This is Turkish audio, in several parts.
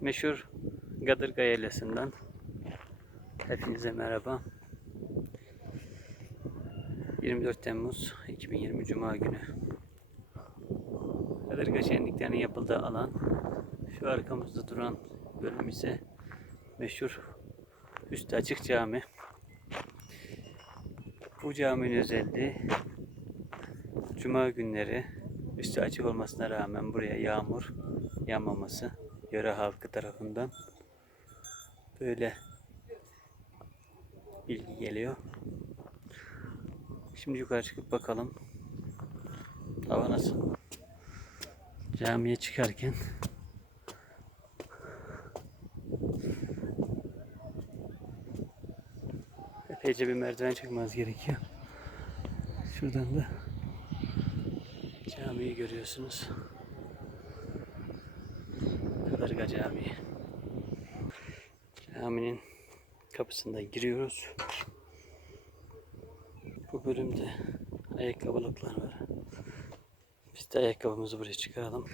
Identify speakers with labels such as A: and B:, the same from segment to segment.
A: meşhur Gadırga Yaylası'ndan hepinize merhaba. 24 Temmuz 2020 Cuma günü. Kadırga şenliklerinin yapıldığı alan. Şu arkamızda duran bölüm ise meşhur Üstü Açık Cami. Bu caminin özelliği Cuma günleri üstü açık olmasına rağmen buraya yağmur yağmaması yöre halkı tarafından böyle bilgi geliyor. Şimdi yukarı çıkıp bakalım. Hava nasıl? Camiye çıkarken epeyce bir merdiven çıkmamız gerekiyor. Şuradan da camiyi görüyorsunuz. Kadırga Camii. Caminin kapısından giriyoruz. Bu bölümde ayakkabılıklar var. Biz de ayakkabımızı buraya çıkaralım.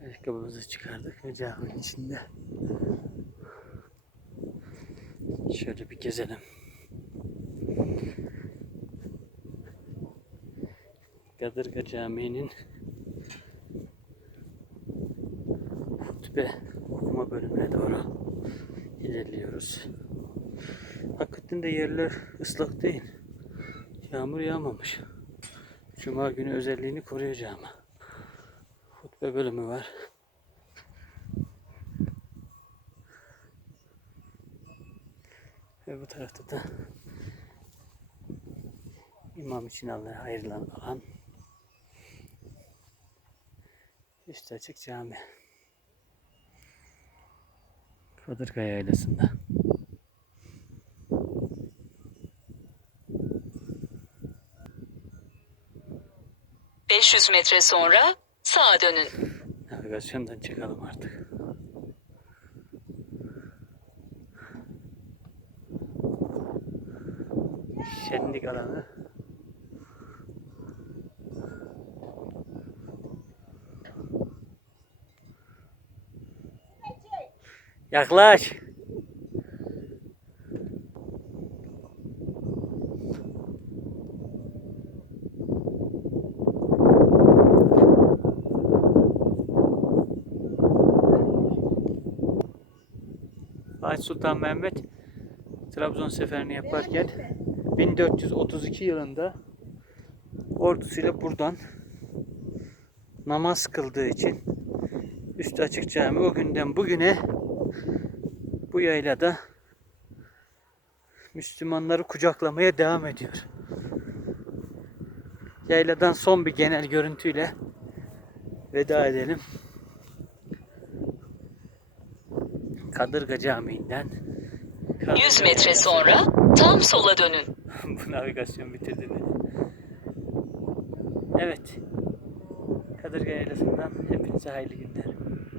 A: Ayakkabımızı çıkardık ve caminin içinde. Şöyle bir gezelim. Kadırga Camii'nin hutbe okuma bölümüne doğru ilerliyoruz. Hakikaten de yerler ıslak değil. Yağmur yağmamış. Cuma günü özelliğini koruyor cami. Hutbe bölümü var. Ve bu tarafta da imam için Allah'a ayrılan alan. İşte açık cami. Kadırga Yaylası'nda.
B: ...500 metre sonra sağa dönün.
A: Navigasyondan çıkalım artık. Şenlik alanı. Yaklaş. Fatih Sultan Mehmet Trabzon seferini yaparken 1432 yılında ordusuyla buradan namaz kıldığı için üstü açık cami o günden bugüne bu yaylada Müslümanları kucaklamaya devam ediyor. Yayladan son bir genel görüntüyle veda edelim. Kadırga Camii'nden
B: 100 metre sonra tam sola dönün.
A: Bu navigasyon bitirdi beni. Evet. Kadırga Yaylası'ndan hepinize hayırlı günler.